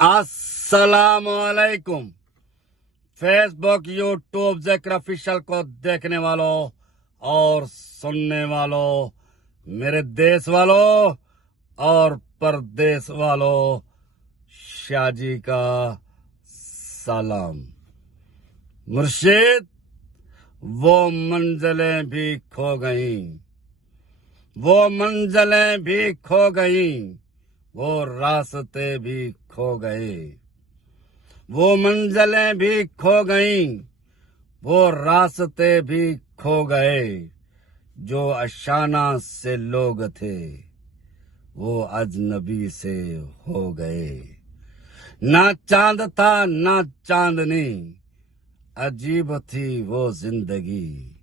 अस्सलामुअलैकुम। Facebook, YouTube ज़िक्र official को देखने वालों और सुनने वालों, मेरे देश वालों और परदेश वालों, शाहजी का सलाम। मुर्शिद, वो मंजिलें भी खो गईं, वो मंजिलें भी खो गईं, वो रास्ते भी खो गए, वो मंजिलें भी खो गईं, वो रास्ते भी खो गए। जो अशाना से लोग थे वो अजनबी से हो गए। ना चांद था ना चांदनी, अजीब थी वो जिंदगी।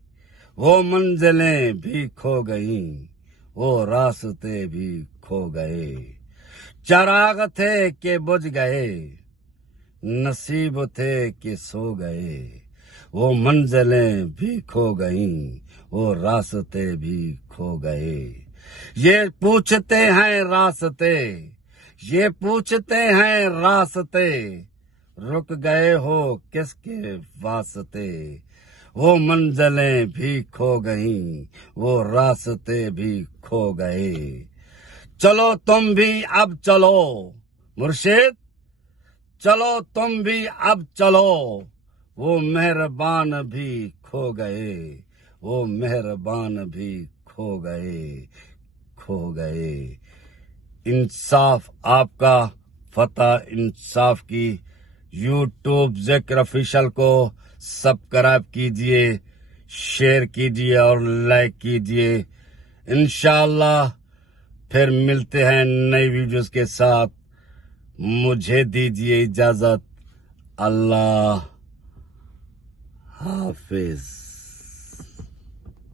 वो मंजिलें भी खो गईं, वो रास्ते भी खो गए। चराग थे कि बुझ गए, नसीब थे कि सो गए। वो मंजिलें भी खो गईं, वो रास्ते भी खो गए। ये पूछते हैं रास्ते, ये पूछते हैं रास्ते, रुक गए हो किसके वास्ते। वो मंजिलें भी खो गईं, वो रास्ते भी खो गए। चलो तुम भी अब चलो मुर्शिद, चलो तुम भी अब चलो। वो मेहरबान भी खो गए, वो मेहरबान भी खो गए, खो गए। इंसाफ आपका, फतह इंसाफ की। यूट्यूब ज़िक्र ऑफिशियल को सब्सक्राइब कीजिए, शेयर कीजिए और लाइक कीजिए। इंशाअल्लाह फिर मिलते हैं नई वीडियोस के साथ। मुझे दीजिए इजाजत। अल्लाह हाफिज।